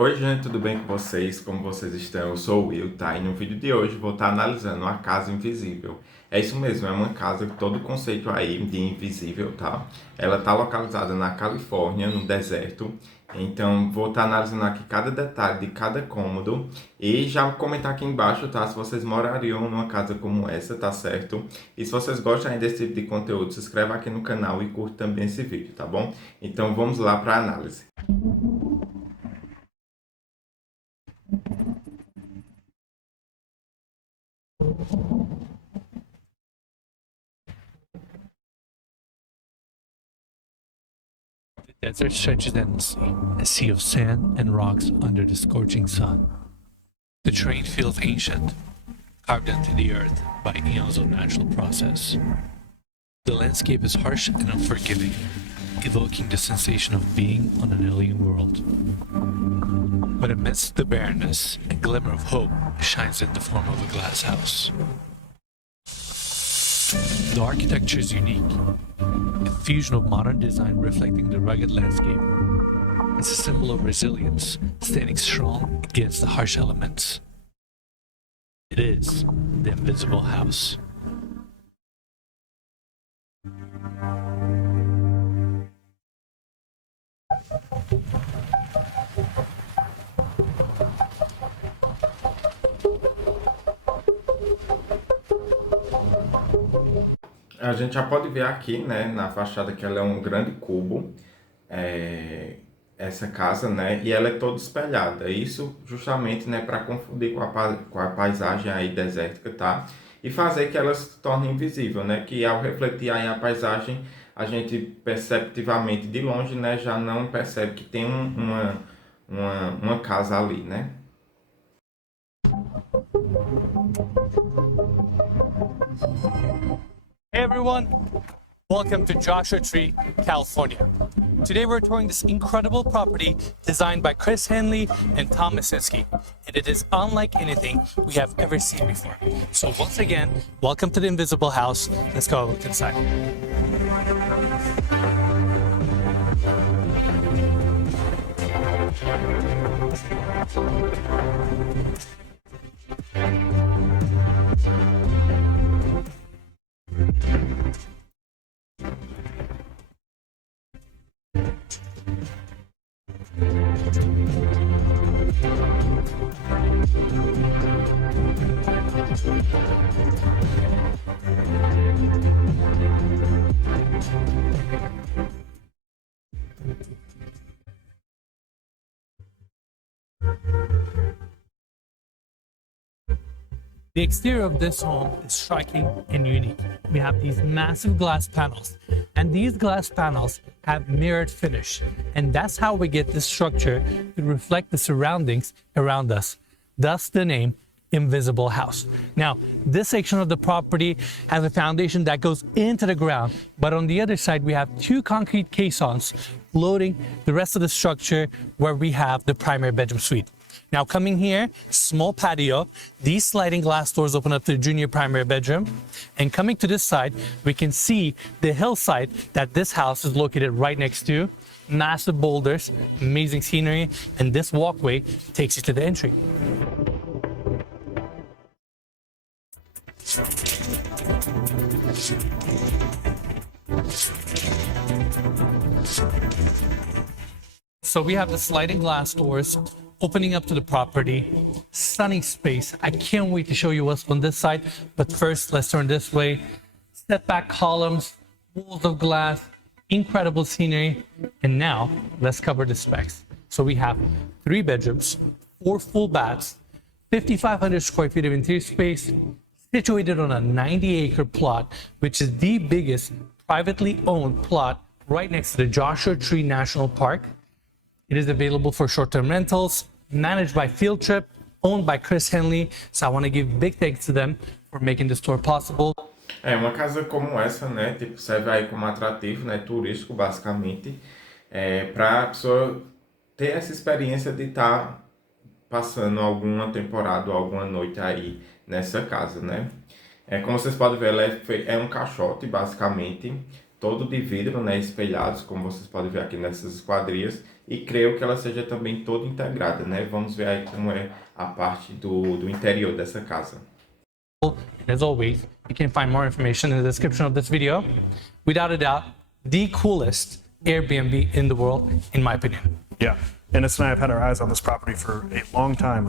Oi gente, tudo bem com vocês? Como vocês estão? Eu sou o Will, tá? E no vídeo de hoje vou estar analisando uma casa invisível. É isso mesmo, é uma casa que todo o conceito aí de invisível, tá? Ela tá localizada na Califórnia, no deserto. Então vou estar analisando aqui cada detalhe de cada cômodo e já vou comentar aqui embaixo, tá? Se vocês morariam numa casa como essa, tá certo? E se vocês gostam aí desse tipo de conteúdo, se inscreva aqui no canal e curta também esse vídeo, tá bom? Então vamos lá para a análise. The desert stretches endlessly, a sea of sand and rocks under the scorching sun. The terrain feels ancient, carved into the earth by eons of natural process. The landscape is harsh and unforgiving, evoking the sensation of being on an alien world. But amidst the barrenness, a glimmer of hope shines in the form of a glass house. The architecture is unique, a fusion of modern design reflecting the rugged landscape. It's a symbol of resilience, standing strong against the harsh elements. It is the invisible house. A gente já pode ver aqui, né, na fachada que ela é um grande cubo, essa casa, né, e ela é toda espelhada. Isso justamente, né, para confundir com a paisagem aí desértica, tá? E fazer que ela se torne invisível, né, que ao refletir aí a paisagem, a gente perceptivamente de longe, né, já não percebe que tem uma casa ali, né? Hey everyone, welcome to Joshua Tree, California. Today we're touring this incredible property designed by Chris Henley and Tom Misinski, and it is unlike anything we have ever seen before. So once again, welcome to the Invisible House. Let's go look inside. The exterior of this home is striking and unique. We have these massive glass panels, and these glass panels have mirrored finish, and that's how we get this structure to reflect the surroundings around us, thus the name Invisible House. Now, this section of the property has a foundation that goes into the ground, but on the other side we have two concrete caissons floating the rest of the structure where we have the primary bedroom suite. Now coming here, small patio, these sliding glass doors open up to the junior primary bedroom. And coming to this side, we can see the hillside that this house is located right next to. Massive boulders, amazing scenery, and this walkway takes you to the entry. So we have the sliding glass doors opening up to the property, stunning space. I can't wait to show you what's on this side, but first let's turn this way. Step back columns, walls of glass, incredible scenery. And now let's cover the specs. So we have 3 bedrooms, 4 full baths, 5,500 square feet of interior space, situated on a 90-acre plot, which is the biggest privately owned plot right next to the Joshua Tree National Park. It is available for short-term rentals, managed by Field Trip, owned by Chris Henley. So I want to give big thanks to them for making this tour possible. Uma casa como essa, né, tipo, serve aí como atrativo, né, turístico, basicamente, para a pessoa ter essa experiência de estar passando alguma temporada ou alguma noite aí nessa casa, né. Como vocês podem ver, ela é um caixote, basicamente, todo de vidro, né, espelhados, como vocês podem ver aqui nessas esquadrias. e creio que ela seja também toda integrada, né? Vamos ver aí como é a parte do interior dessa casa. As always, you can find more information in the description of this video. Without a doubt, the coolest Airbnb in the world, in my opinion. Yeah, and and I have had our eyes on this property for a long time.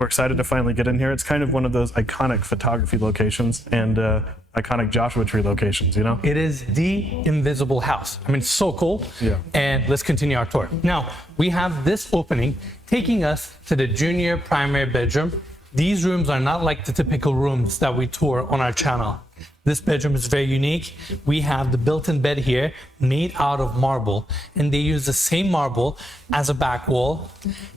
We're excited to finally get in here. It's kind of one of those iconic photography locations and iconic Joshua Tree locations, you know? It is the invisible house. I mean, it's so cool. Yeah. And let's continue our tour. Now, we have this opening taking us to the junior primary bedroom. These rooms are not like the typical rooms that we tour on our channel. This bedroom is very unique. We have the built-in bed here made out of marble, and they use the same marble as a back wall.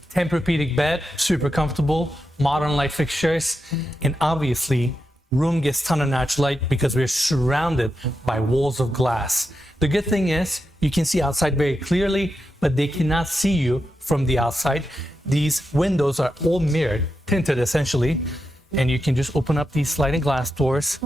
Tempur-Pedic bed, super comfortable, modern light fixtures, and obviously room gets ton of natural light because we're surrounded by walls of glass. The good thing is you can see outside very clearly, but they cannot see you from the outside. These windows are all mirrored, tinted essentially, and you can just open up these sliding glass doors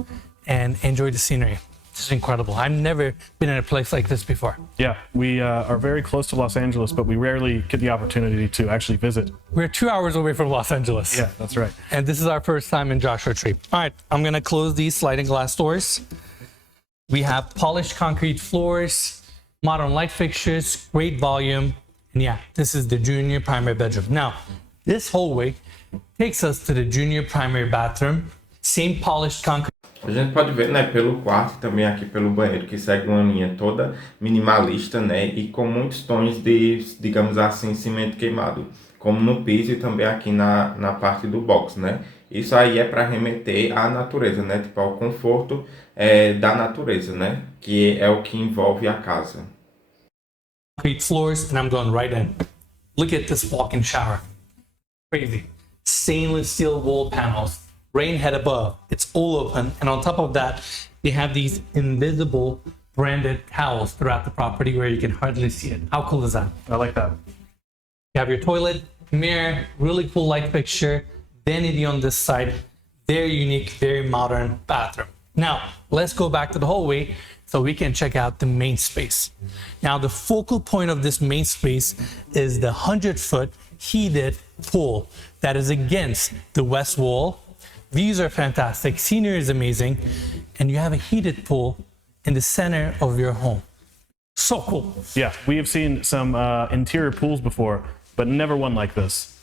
and enjoy the scenery. This is incredible. I've never been in a place like this before. Yeah, we are very close to Los Angeles, but we rarely get the opportunity to actually visit. We're 2 hours away from Los Angeles. Yeah, that's right. And this is our first time in Joshua Tree. All right, I'm gonna close these sliding glass doors. We have polished concrete floors, modern light fixtures, great volume. And yeah, this is the junior primary bedroom. Now, this hallway takes us to the junior primary bathroom. Same polished concrete. A gente pode ver, né, pelo quarto e também aqui pelo banheiro, que segue uma linha toda minimalista, né, e com muitos tons de, digamos assim, cimento queimado, como no piso e também aqui na parte do box, né. Isso aí é para remeter à natureza, né, tipo ao conforto da natureza, né, que é o que envolve a casa. Concrete floors, and I'm going right in. Look at this walk-in shower. Crazy. Stainless steel wall panels. Rain head above, it's all open, and on top of that they have these invisible branded towels throughout the property where you can hardly see it. How cool is that? I like that. You have your toilet, mirror, really cool light fixture, vanity on this side, very unique, very modern bathroom. Now let's go back to the hallway so we can check out the main space. Now the focal point of this main space is the 100-foot heated pool that is against the west wall. Views are fantastic, scenery is amazing, and you have a heated pool in the center of your home. So cool. Yeah, we have seen some interior pools before, but never one like this.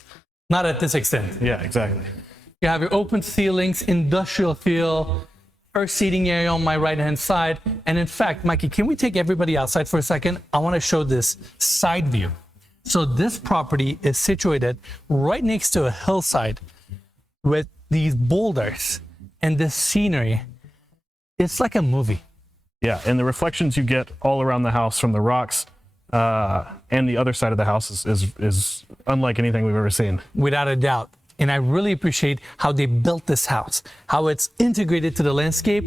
Not at this extent. Yeah, exactly. You have your open ceilings, industrial feel, first seating area on my right-hand side. And in fact, Mikey, can we take everybody outside for a second? I want to show this side view. So this property is situated right next to a hillside with these boulders and this scenery. It's like a movie. Yeah, and the reflections you get all around the house from the rocks and the other side of the house is unlike anything we've ever seen. Without a doubt. And I really appreciate how they built this house, how it's integrated to the landscape.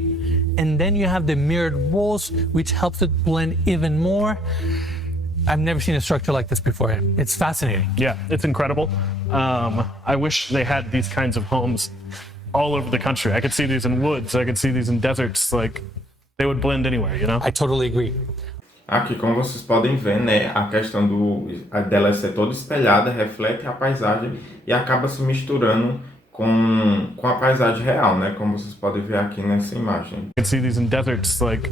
And then you have the mirrored walls, which helps it blend even more. I've never seen a structure like this before. It's fascinating. Yeah, it's incredible. I wish they had these kinds of homes all over the country. I could see these in woods. I could see these in deserts. Like, they would blend anywhere, you know? I totally agree. Aqui, como vocês podem ver, né, a questão dela ser toda espelhada reflete a paisagem e acaba se misturando com a paisagem real, né, como vocês podem ver aqui nessa imagem. I could see these in deserts. Like,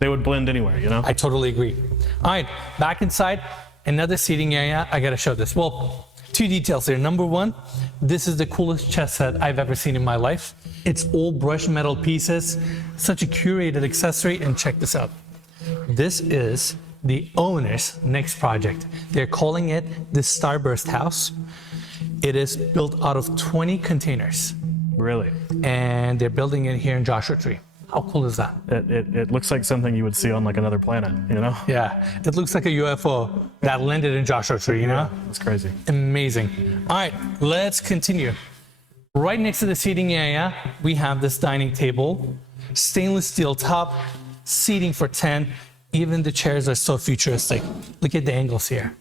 they would blend anywhere, you know? I totally agree. All right, back inside, another seating area. I gotta show this. Well, two details here. Number one, this is the coolest chess set I've ever seen in my life. It's all brushed metal pieces, such a curated accessory, and check this out. This is the owner's next project. They're calling it the Starburst House. It is built out of 20 containers. Really? And they're building it here in Joshua Tree. How cool is that? It looks like something you would see on like another planet, you know? Yeah, it looks like a UFO that landed in Joshua Tree, you know? It's crazy. Amazing. All right, let's continue. Right next to the seating area, we have this dining table, stainless steel top, seating for 10. Even the chairs are so futuristic. Look at the angles here.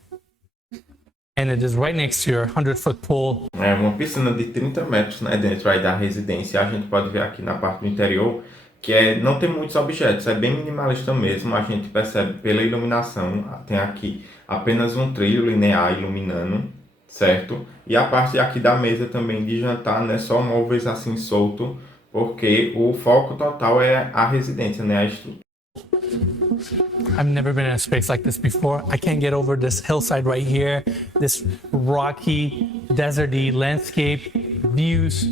And it is right next to your 100-foot pool. É uma piscina de 30 metros, né, dentro aí da residência. A gente pode ver aqui na parte do interior não tem muitos objetos, é bem minimalista mesmo, a gente percebe pela iluminação, tem aqui apenas um trilho linear iluminando, certo? E a parte aqui da mesa também de jantar, né, só móveis assim solto, porque o foco total é a residência, né, a estrutura. I've never been in a space like this before. I can't get over this hillside right here, this rocky, deserty landscape, views.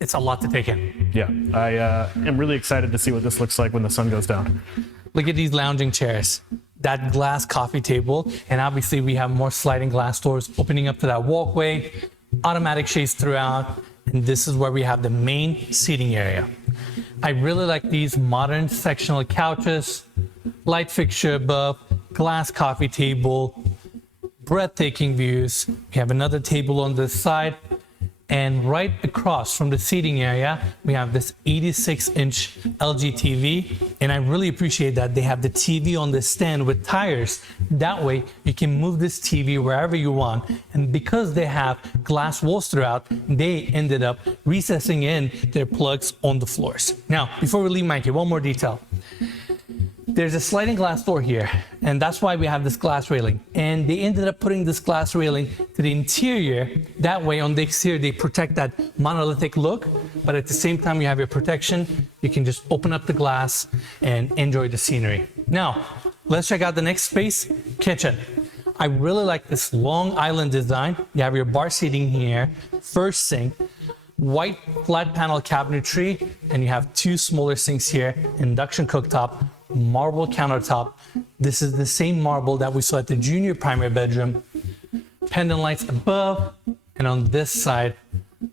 It's a lot to take in. Yeah, I am really excited to see what this looks like when the sun goes down. Look at these lounging chairs, that glass coffee table, and obviously we have more sliding glass doors opening up to that walkway, automatic shades throughout, and this is where we have the main seating area. I really like these modern sectional couches, light fixture above, glass coffee table, breathtaking views. We have another table on this side, and right across from the seating area, we have this 86-inch LG TV, and I really appreciate that they have the TV on the stand with tires. That way, you can move this TV wherever you want, and because they have glass walls throughout, they ended up recessing in their plugs on the floors. Now, before we leave, Mikey, one more detail. There's a sliding glass door here, and that's why we have this glass railing. And they ended up putting this glass railing to the interior. That way, on the exterior, they protect that monolithic look, but at the same time, you have your protection. You can just open up the glass and enjoy the scenery. Now, let's check out the next space, kitchen. I really like this long island design. You have your bar seating here, first sink, white flat panel cabinetry, and you have two smaller sinks here, induction cooktop, marble countertop. This is the same marble that we saw at the junior primary bedroom. Pendant lights above, and on this side,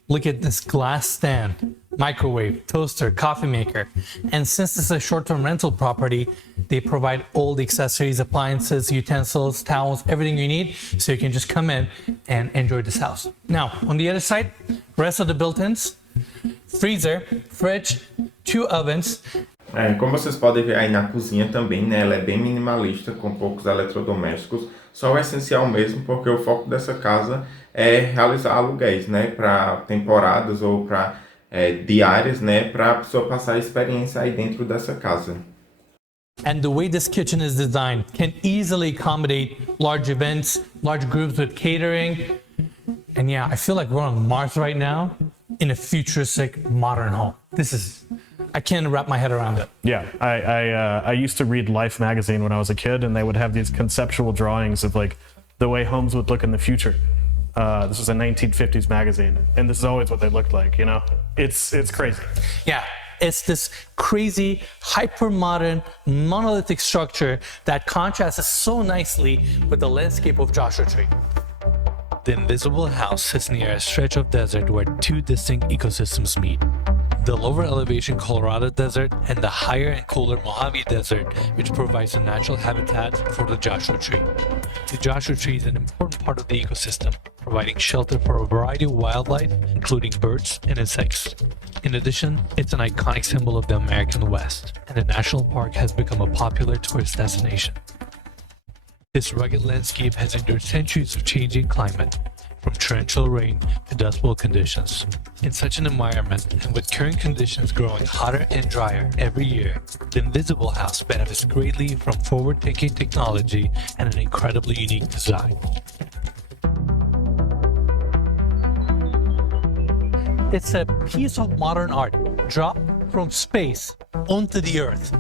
look at this glass stand, microwave, toaster, coffee maker. And since this is a short-term rental property, they provide all the accessories, appliances, utensils, towels, everything you need, so you can just come in and enjoy this house. Now, on the other side, rest of the built-ins, freezer, fridge, two ovens. Como vocês podem ver aí na cozinha também, né, ela é bem minimalista, com poucos eletrodomésticos, só o essencial mesmo, porque o foco dessa casa é realizar aluguéis, né, para temporadas ou para diárias, né, para a pessoa passar a experiência aí dentro dessa casa. And the way this kitchen is designed can easily accommodate large events, large groups with catering. And yeah, I feel like we're on Mars right now in a futuristic modern home. I can't wrap my head around it. Yeah, I used to read Life magazine when I was a kid, and they would have these conceptual drawings of like the way homes would look in the future. This was a 1950s magazine, and this is always what they looked like, you know? It's crazy. Yeah, it's this crazy, hyper-modern, monolithic structure that contrasts so nicely with the landscape of Joshua Tree. The invisible house sits near a stretch of desert where two distinct ecosystems meet. The lower elevation Colorado Desert and the higher and cooler Mojave Desert, which provides a natural habitat for the Joshua Tree. The Joshua Tree is an important part of the ecosystem, providing shelter for a variety of wildlife, including birds and insects. In addition, it's an iconic symbol of the American West, and the national park has become a popular tourist destination. This rugged landscape has endured centuries of changing climate, from torrential rain to dust bowl conditions. In such an environment, and with current conditions growing hotter and drier every year, the Invisible House benefits greatly from forward-thinking technology and an incredibly unique design. It's a piece of modern art dropped from space onto the earth.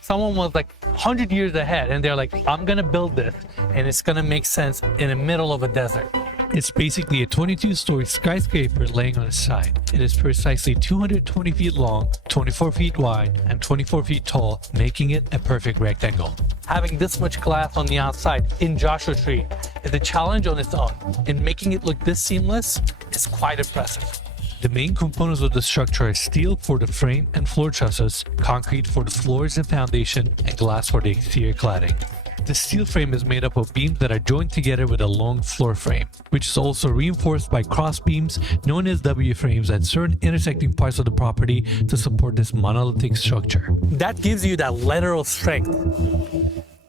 Someone was like 100 years ahead and they're like, I'm gonna build this and it's gonna make sense in the middle of a desert. It's basically a 22-story skyscraper laying on its side. It is precisely 220 feet long, 24 feet wide, and 24 feet tall, making it a perfect rectangle. Having this much glass on the outside in Joshua Tree is a challenge on its own, and making it look this seamless is quite impressive. The main components of the structure are steel for the frame and floor trusses, concrete for the floors and foundation, and glass for the exterior cladding. The steel frame is made up of beams that are joined together with a long floor frame, which is also reinforced by cross beams known as W-frames at certain intersecting parts of the property to support this monolithic structure. That gives you that lateral strength.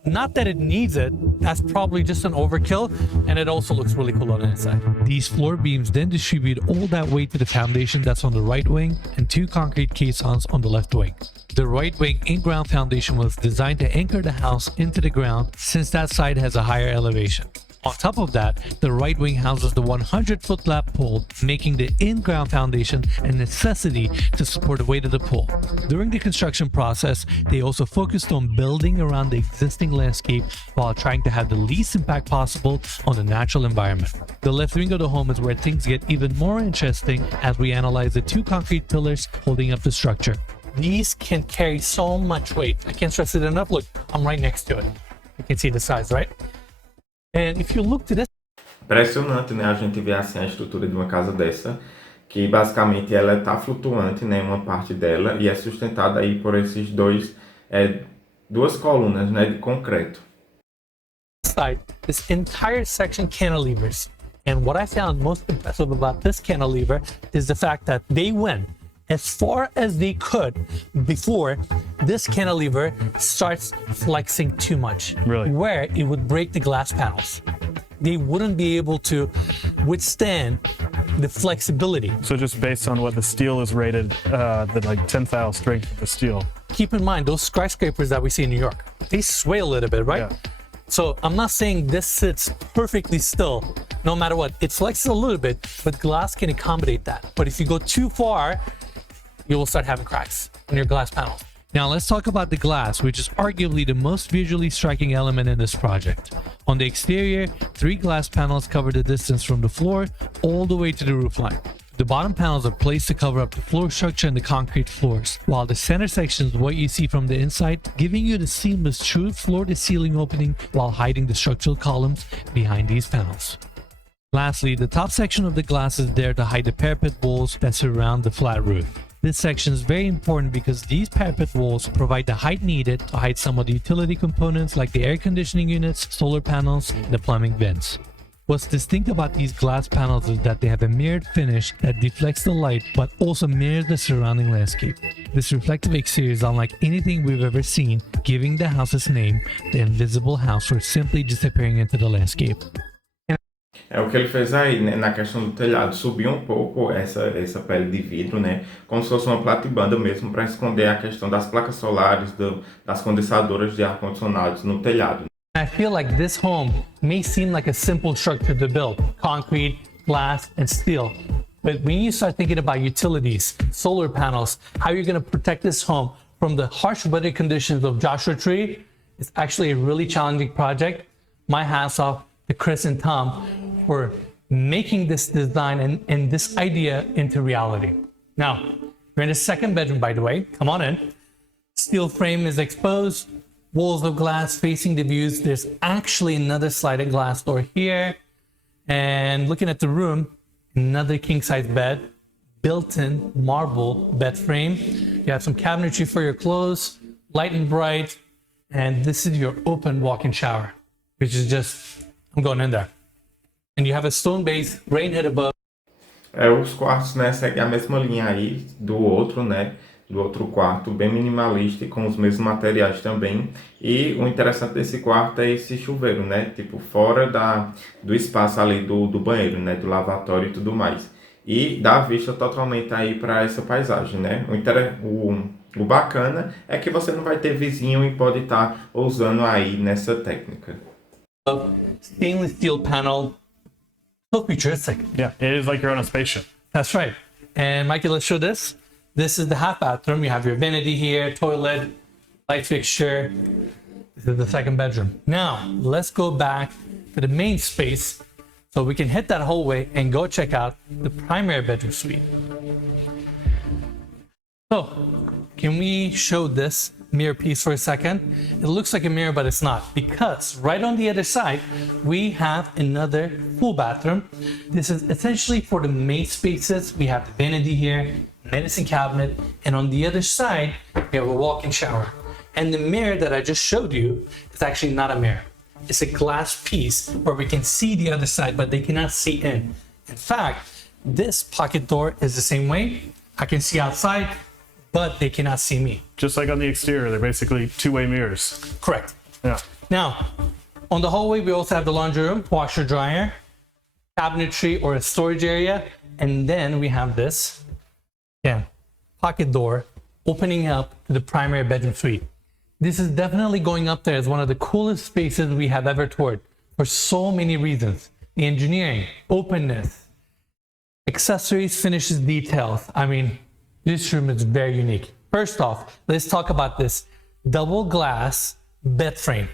Not that it needs it, that's probably just an overkill, and it also looks really cool on the inside. These floor beams then distribute all that weight to the foundation that's on the right wing and 2 concrete caissons on the left wing. The right wing in-ground foundation was designed to anchor the house into the ground since that side has a higher elevation. On top of that, the right wing houses the 100-foot lap pole, making the in-ground foundation a necessity to support the weight of the pole. During the construction process, they also focused on building around the existing landscape while trying to have the least impact possible on the natural environment. The left wing of the home is where things get even more interesting as we analyze the 2 concrete pillars holding up the structure. These can carry so much weight. I can't stress it enough. Look, I'm right next to it. You can see the size, right? And if you look to this... Impressionante, né? A gente vê assim a estrutura de uma casa dessa, que basicamente ela está flutuante, né? Uma parte dela, e é sustentada aí por esses duas colunas, né? De concreto. Side, this entire section cantilevers. And what I found most impressive about this cantilever is the fact that they went as far as they could before this cantilever starts flexing too much. Really? Where it would break the glass panels. They wouldn't be able to withstand the flexibility. So just based on what the steel is rated, the like tensile strength of the steel. Keep in mind, those skyscrapers that we see in New York, they sway a little bit, right? Yeah. So I'm not saying this sits perfectly still, no matter what. It flexes a little bit, but glass can accommodate that. But if you go too far, you will start having cracks in your glass panels. Now let's talk about the glass, which is arguably the most visually striking element in this project. On the exterior, 3 glass panels cover the distance from the floor all the way to the roof line. The bottom panels are placed to cover up the floor structure and the concrete floors, while the center section is what you see from the inside, giving you the seamless true floor-to-ceiling opening while hiding the structural columns behind these panels. Lastly, the top section of the glass is there to hide the parapet walls that surround the flat roof. This section is very important because these parapet walls provide the height needed to hide some of the utility components like the air conditioning units, solar panels, and the plumbing vents. What's distinct about these glass panels is that they have a mirrored finish that deflects the light but also mirrors the surrounding landscape. This reflective exterior is unlike anything we've ever seen, giving the house its name, the invisible house, or simply disappearing into the landscape. É o que ele fez aí, né, na questão do telhado, subiu um pouco essa pele de vidro, né, como se fosse uma platibanda mesmo, para esconder a questão das placas solares, das condensadoras de ar-condicionados no telhado. I feel like this home may seem like a simple structure to build, concrete, glass, and steel. But when you start thinking about utilities, solar panels, how you're going to protect this home from the harsh weather conditions of Joshua Tree, it's actually a really challenging project. My hats off to Chris and Tom for making this design and this idea into reality. Now, we're in the second bedroom, by the way. Come on in. Steel frame is exposed, walls of glass facing the views. There's actually another sliding glass door here. And looking at the room, another king-size bed, built-in marble bed frame. You have some cabinetry for your clothes, light and bright. And this is your open walk-in shower, which is just, I'm going in there. And you have a stone base, rain head above. Os quartos, né, seguem a mesma linha aí do outro, né, do outro quarto, bem minimalista e com os mesmos materiais também. E o interessante desse quarto é esse chuveiro, né, tipo fora do espaço ali do banheiro, né, do lavatório e tudo mais. E dá vista totalmente aí para essa paisagem, né. O bacana é que você não vai ter vizinho e pode estar usando aí nessa técnica. Stainless steel panel. So futuristic. Yeah, it is like you're on a spaceship. That's right. And Mikey, let's show this. This is the half bathroom. You have your vanity here, toilet, light fixture. This is the second bedroom. Now, let's go back to the main space so we can hit that hallway and go check out the primary bedroom suite. So, can we show this mirror piece for a second? It looks like a mirror, but it's not, because right on the other side, we have another full bathroom. This is essentially for the main spaces. We have the vanity here, medicine cabinet, and on the other side, we have a walk-in shower. And the mirror that I just showed you is actually not a mirror. It's a glass piece where we can see the other side, but they cannot see in. In fact, this pocket door is the same way. I can see outside, but they cannot see me. Just like on the exterior, they're basically two-way mirrors. Correct. Yeah. Now, on the hallway, we also have the laundry room, washer, dryer, cabinetry or a storage area. And then we have this, pocket door opening up to the primary bedroom suite. This is definitely going up there as one of the coolest spaces we have ever toured for so many reasons. The engineering, openness, accessories, finishes, details. I mean, this room is very unique. First off, let's talk about this double glass bed frame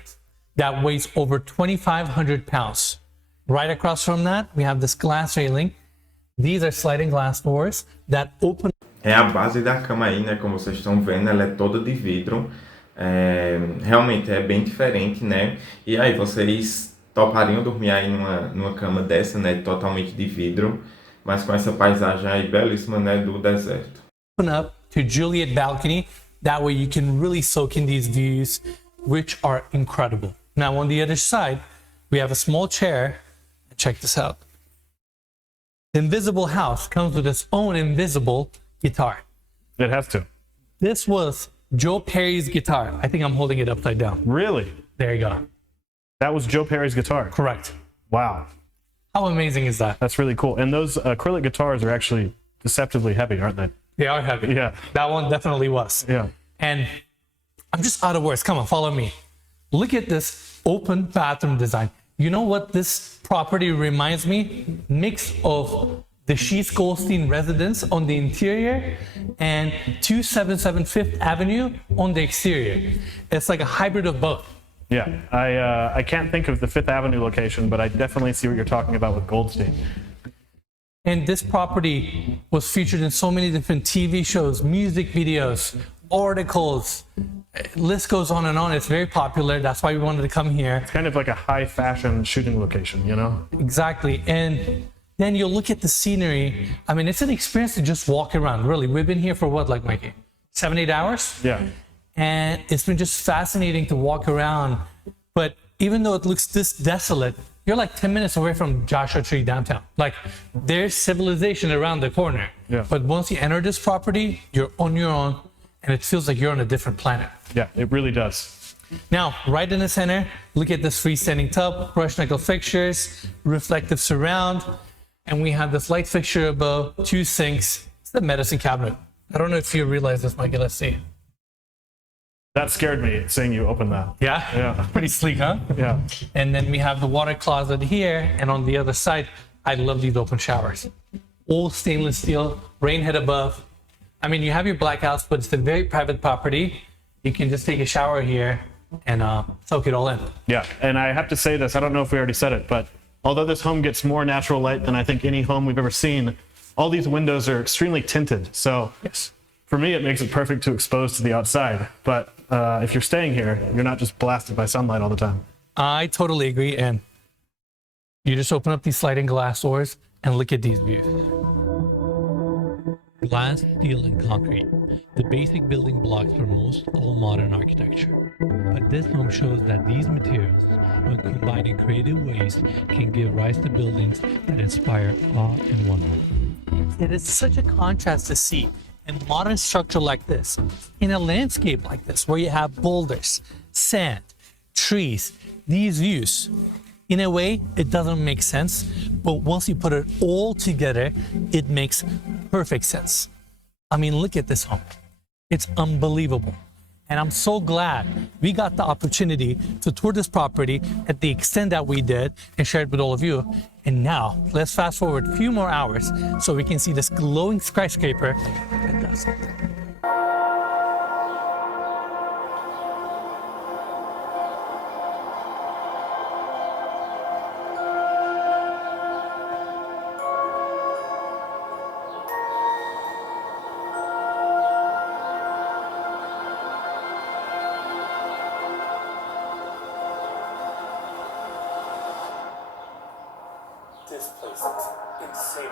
that weighs over 2,500 pounds. Right across from that, we have this glass railing. These are sliding glass doors that open. É a base da cama aí, né? Como vocês estão vendo, ela é toda de vidro. Realmente é bem diferente, né? E aí, vocês topariam dormir aí numa cama dessa, né? Totalmente de vidro, mas com essa paisagem aí belíssima, né? Do deserto. Open up to Juliet balcony. That way you can really soak in these views, which are incredible. Now on the other side, we have a small chair. Check this out. The Invisible house comes with its own invisible guitar. It has to. This was Joe Perry's guitar. I think I'm holding it upside down. Really? There you go. That was Joe Perry's guitar? Correct. Wow. How amazing is that? That's really cool. And those acrylic guitars are actually deceptively heavy, aren't they? They are heavy. Yeah. That one definitely was. Yeah. And I'm just out of words. Come on, follow me. Look at this open bathroom design. You know what this property reminds me? Mix of the Sheets Goldstein residence on the interior and 277 Fifth Avenue on the exterior. It's like a hybrid of both. Yeah, I can't think of the Fifth Avenue location, but I definitely see what you're talking about with Goldstein. And this property was featured in so many different TV shows, music videos, articles. List goes on and on. It's very popular. That's why we wanted to come here. It's kind of like a high fashion shooting location, you know? Exactly. And then you'll look at the scenery. I mean, it's an experience to just walk around, really. We've been here for what, like, Mikey? 7-8 hours? Yeah. And it's been just fascinating to walk around. But even though it looks this desolate, you're like 10 minutes away from Joshua Tree downtown. Like, there's civilization around the corner. Yeah. But once you enter this property, you're on your own, and it feels like you're on a different planet. Yeah, it really does. Now, right in the center, look at this freestanding tub, brushed nickel fixtures, reflective surround, and we have this light fixture above, 2 sinks. It's the medicine cabinet. I don't know if you realize this, Mikey. Let's see. That scared me, seeing you open that. Yeah? Yeah. Pretty sleek, huh? Yeah. And then we have the water closet here, and on the other side, I love these open showers. All stainless steel, rain head above. I mean, you have your blackouts, but it's a very private property. You can just take a shower here and soak it all in. Yeah, and I have to say this, I don't know if we already said it, but although this home gets more natural light than I think any home we've ever seen, all these windows are extremely tinted. So Yes. for me, it makes it perfect to expose to the outside. But if you're staying here, you're not just blasted by sunlight all the time. I totally agree. And you just open up these sliding glass doors and look at these views. Glass, steel, and concrete, the basic building blocks for most all modern architecture. But this home shows that these materials, when combined in creative ways, can give rise to buildings that inspire awe and wonder. It is such a contrast to see a modern structure like this in a landscape like this, where you have boulders, sand, trees, these views. In a way, it doesn't make sense, but once you put it all together, it makes perfect sense. I mean, look at this home. It's unbelievable. And I'm so glad we got the opportunity to tour this property at the extent that we did and share it with all of you. And now, let's fast forward a few more hours so we can see this glowing skyscraper at dusk. This place is insane.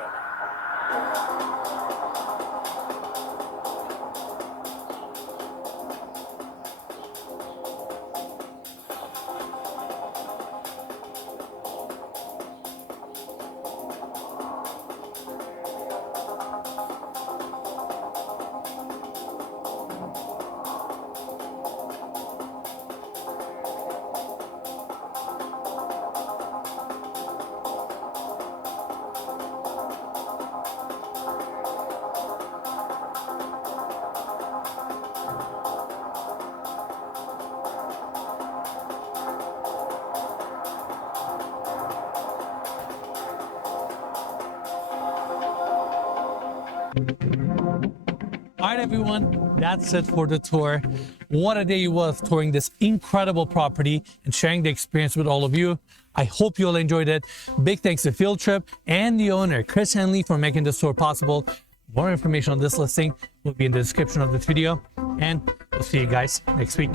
All right, everyone, that's it for the tour. What a day it was touring this incredible property and sharing the experience with all of you. I hope you all enjoyed it. Big thanks to Field Trip and the owner, Chris Henley, for making this tour possible. More information on this listing will be in the description of this video. And we'll see you guys next week.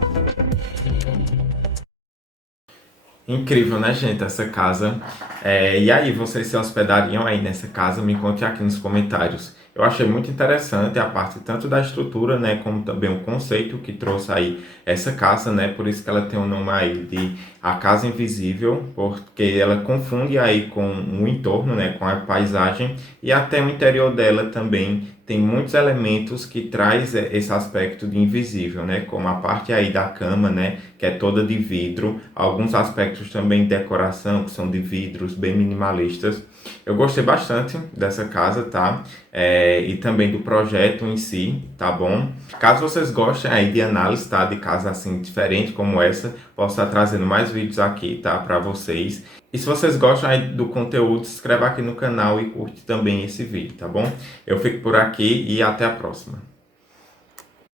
Incrível, né, gente, essa casa. E aí, vocês se hospedariam aí nessa casa? Me conte aqui nos comentários. Eu achei muito interessante a parte tanto da estrutura, né, como também o conceito que trouxe aí essa casa, né, por isso que ela tem o nome aí de A Casa Invisível, porque ela confunde aí com o entorno, né, com a paisagem, e até o interior dela também tem muitos elementos que traz esse aspecto de invisível, né, como a parte aí da cama, né, que é toda de vidro, alguns aspectos também de decoração que são de vidros bem minimalistas. Eu gostei bastante dessa casa, tá? E também do projeto em si, tá bom? Caso vocês gostem aí de análise, tá? De casa assim diferente como essa, posso estar trazendo mais vídeos aqui, tá? Para vocês. E se vocês gostam aí do conteúdo, se inscreva aqui no canal e curte também esse vídeo, tá bom? Eu fico por aqui e até a próxima.